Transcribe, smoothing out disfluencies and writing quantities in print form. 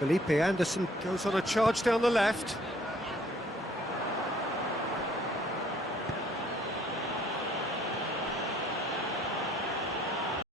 Felipe Anderson goes on a charge down the left.